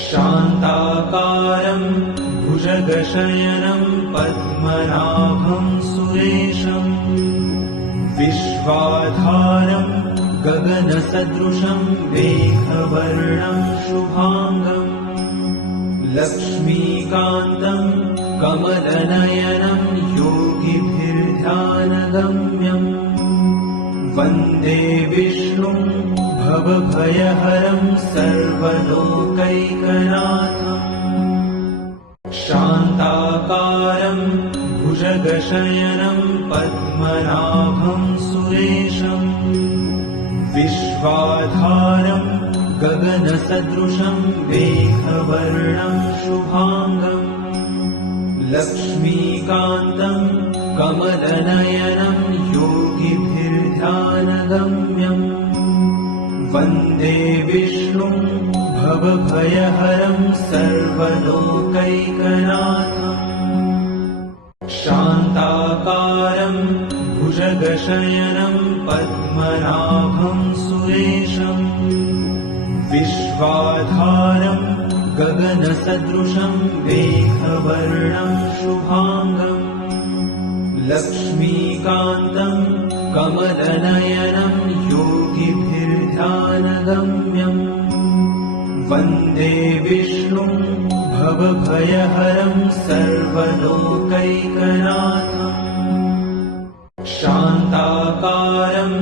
शान्ताकारं भुजगशयनं पद्मनाभं सुरेशं विश्वाधारं गगनसदृशं मेघवर्णं शुभांगं लक्ष्मीकान्तं कमलनयनं योगिभिर्ध्यानगम्यं वन्दे विष्णुं भवभयहरं सर्वलोकैकनाथम् शान्ताकारं भुजगशयनं पद्मनाभं सुरेशं विश्वाधारं गगनसदृशं मेघवर्णं शुभांगं लक्ष्मीकान्तं कमलनयनं योगिभिर्ध्यानगम्यं वन्दे विष्णुं भवभयहरं सर्वलोकैकनाथम् शान्ताकारं भुजगशयनं पद्मनाभं सुरेशं विश्वाधारं गगनसदृशं मेघवर्णं शुभांगं लक्ष्मीकान्तं कमलनयनं योगिभिर्ध्यानगम्यं वन्दे विष्णुं भवभयहरं सर्वलोकैकनाथम् शान्ताकारं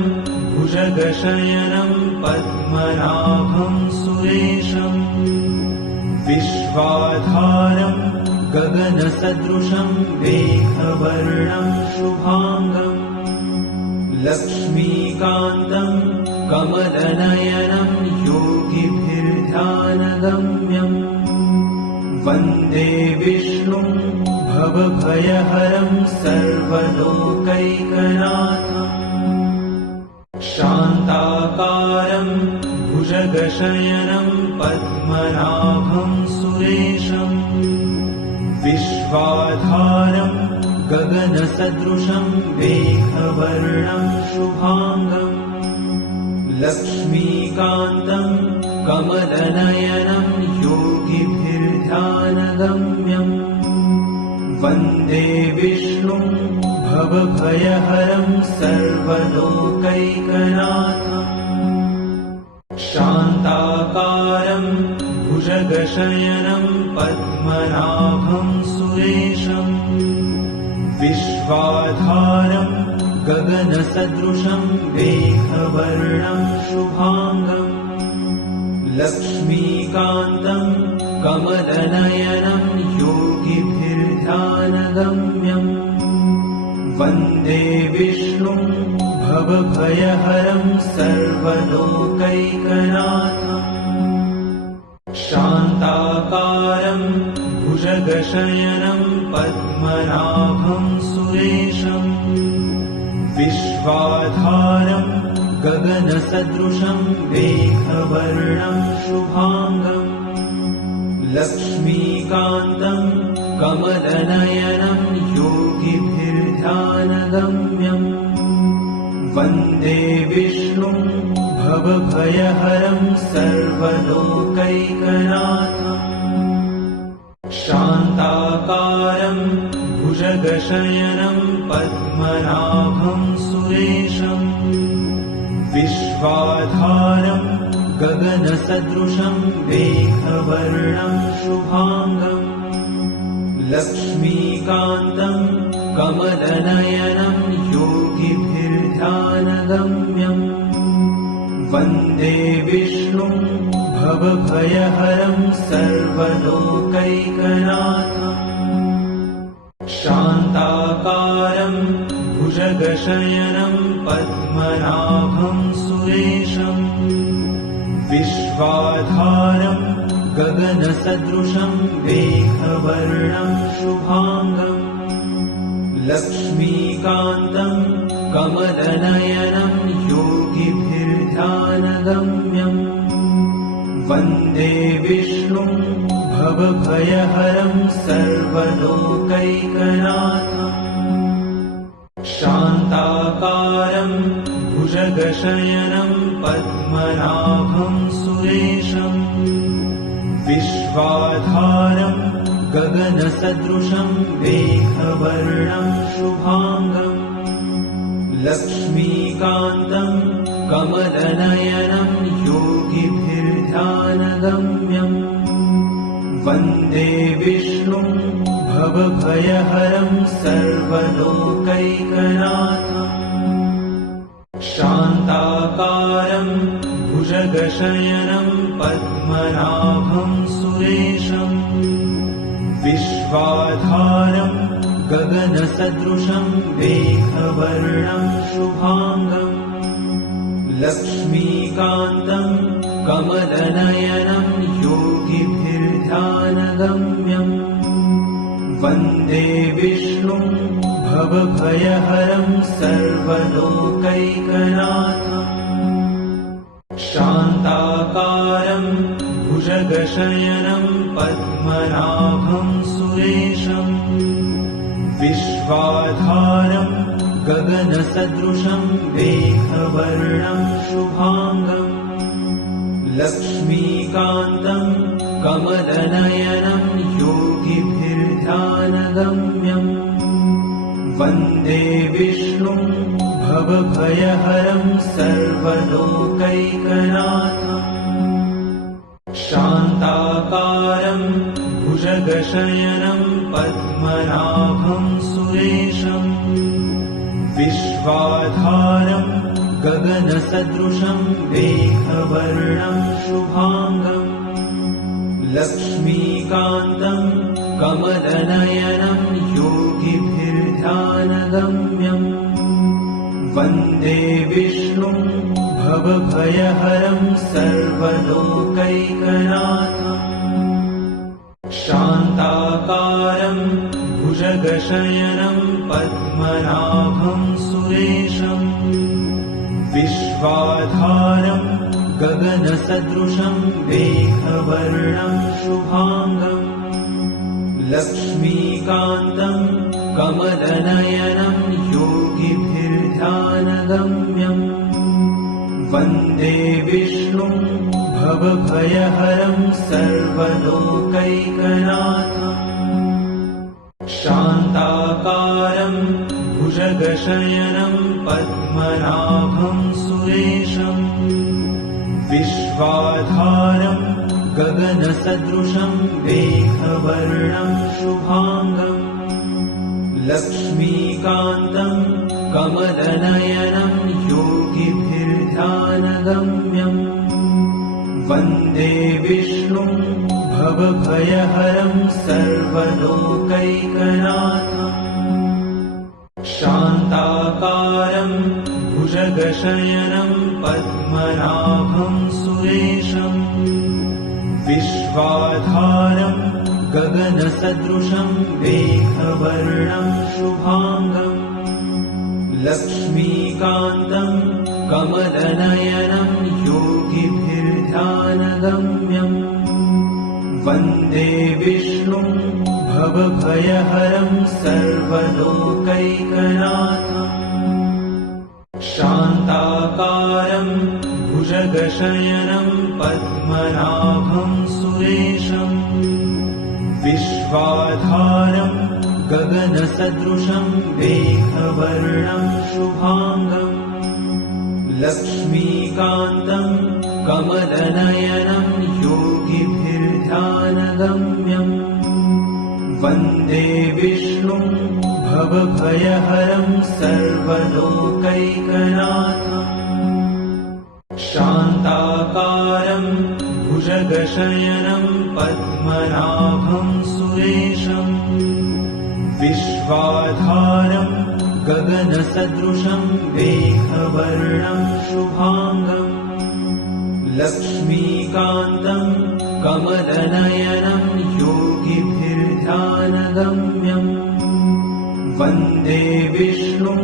भुजगशयनं पद्मनाभं सुरेशं विश्वाधारं गगनसदृशं मेघवर्णं शुभांगं लक्ष्मीकान्तं कमलनयनं योगिभिर्ध्यानगम्यं वन्दे विष्णुं भवभयहरं सर्वलोकैकनाथम् शान्ताकारं भुजगशयनं पद्मनाभं सुरेशं विश्वाधारं गगनसदृशं मेघवर्णं शुभांगं लक्ष्मीकान्तं कमलनयनं योगिभिर्ध्यानगम्यं वन्दे विष्णुं भवभयहरं सर्वलोकैकनाथम् शान्ताकारं भुजगशयनं पद्मनाभं सुरेशं विश्वाधारं गगनसदृशं मेघवर्णं शुभांगं लक्ष्मीकान्तं कमलनयनं योगिभिर्ध्यानगम्यं वन्दे विष्णुं भवभयहरं सर्वलोकैकनाथम् शान्ताकारं भुजगशयनं पद्मनाभं सुरेशं विश्वाधारं गगनसदृशं मेघवर्णं शुभांगं लक्ष्मीकान्तं कमलनयनं योगिभिर्ध्यानगम्यं वन्दे विष्णुं भवभयहरं सर्वलोकैकनाथम् शान्ताकारं भुजगशयनं पद्मनाभं सुरेशं विश्वाधारं गगनसदृशं मेघवर्णं शुभांगं लक्ष्मीकान्तं कमलनयनं योगिभिर्ध्यानगम्यं वन्दे विष्णुं भवभयहरं सर्वलोकैकनाथम् शान्ताकारं भुजगशयनं पद्मनाभं सुरेशं विश्वाधारं गगनसदृशं मेघवर्णं शुभांगं लक्ष्मीकान्तं कमलनयनं योगिभिर्ध्यानगम्यं वन्दे विष्णुं भवभयहरं सर्वलोकैकनाथम् शान्ताकारं भुजगशयनं पद्मनाभं सुरेशं विश्व विश्वाधारं गगनसदृशं मेघवर्णं शुभांगं लक्ष्मीकान्तं कमलनयनं योगिभिर्ध्यानगम्यम् वन्दे विष्णुं भवभयहरं सर्वलोकैकनाथम् शान्ताकारं भुजगशयनं पद्मनाभं सुरेशम् विश्वाधारं गगनसदृशं मेघवर्णं शुभांगं लक्ष्मीकान्तं कमलनयनं योगिभिर्ध्यानगम्यम् वन्दे विष्णुं भवभयहरं सर्वलोकैकनाथम् शान्ताकारं भुजगशयनं पद्मनाभं सुरेशम् विश्वाधारं गगनसदृशं मेघवर्णं शुभांगं लक्ष्मीकान्तं कमलनयनं योगिभिर्ध्यानगम्यम् वन्दे विष्णुं भवभयहरं सर्वलोकैकनाथम् शान्ताकारं भुजगशयनं पद्मनाभं सुरेशम् विश्वाधारं गगनसदृशं मेघवर्णं शुभांगं लक्ष्मीकान्तं कमलनयनं योगिभिर्ध्यानगम्यम् वन्दे विष्णुं भवभयहरं सर्वलोकैकनाथम् शान्ताकारं भुजगशयनं पद्मनाभं सुरेशम् विश्वाधारं गगनसदृशं मेघवर्णं शुभांगं लक्ष्मीकान्तं कमलनयनं योगिभिर्ध्यानगम्यम् वन्दे विष्णुं भवभयहरं सर्वलोकैकनाथम् शान्ताकारं भुजगशयनं पद्मनाभं सुरेशम् विश्वाधारं गगनसदृशं मेघवर्णं शुभांगं लक्ष्मीकान्तं कमलनयनं योगिभिर्ध्यानगम्यम् वन्दे विष्णुं भवभयहरं सर्वलोकैकनाथम् शान्ताकारं भुजगशयनं पद्मनाभं सुरेशम् विश्वाधारं गगनसदृशं मेघवर्णं शुभांगं लक्ष्मीकान्तं कमलनयनं योगिभिर्ध्यानगम्यम् वन्दे विष्णुं भवभयहरं सर्वलोकैकनाथम् शान्ताकारं भुजगशयनं पद्मनाभं सुरेशम् विश्वाधारं गगनसदृशं मेघवर्णं शुभांगं लक्ष्मीकान्तं कमलनयनं योगिभिर्ध्यानगम्यम् वन्दे विष्णुं भवभयहरं सर्वलोकैकनाथम् शान्ताकारं भुजगशयनं पद्मनाभं सुरेशम् विश्वाधारं गगनसदृशं मेघवर्णं शुभांगं लक्ष्मीकान्तं कमलनयनं योगिभिर्ध्यानगम्यम् वन्दे विष्णुं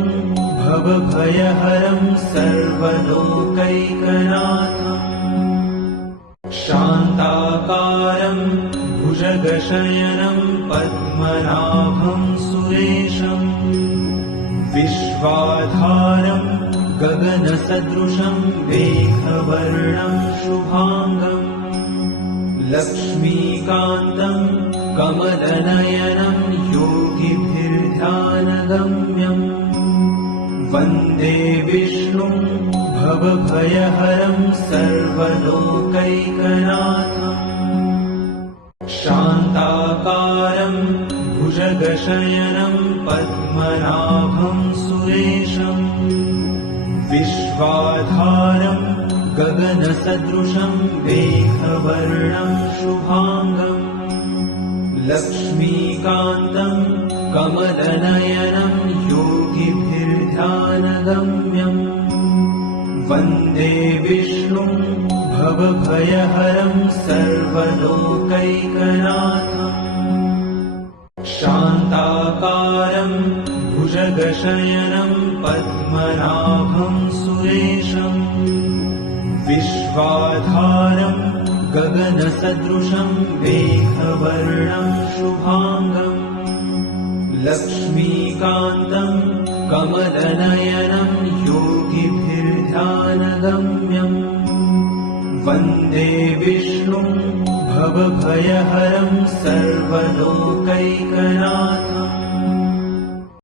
भवभयहरं सर्वलोकैकनाथम् शान्ताकारं भुजगशयनं पद्मनाभं सुरेशम् विश्वाधारं गगनसदृशं मेघवर्णं शुभांगं लक्ष्मीकान्तं कमलनयनं योगिभिर्ध्यानगम्यम् वन्दे विष्णुं भवभयहरं सर्वलोकैकनाथम् शान्ताकारं भुजगशयनं पद्मनाभं सुरेशम् विश्वाधारं गगनसदृशं मेघवर्णं शुभाङ्गम् लक्ष्मीकान्तं कमलनयनं योगिभिर्ध्यानगम्यम् वन्दे विष्णुं भवभयहरं सर्वलोकैकनाथम् शान्ताकारं भुजगशयनं पद्मनाभं सुरेशम् विश्वाधारं गगनसदृशं मेघवर्णं शुभाङ्गम् लक्ष्मीकान्तं कमलनयनं योगिभिर्ध्यानगम्यम् वन्दे विष्णुं भवभयहरं सर्वलोकैकनाथम्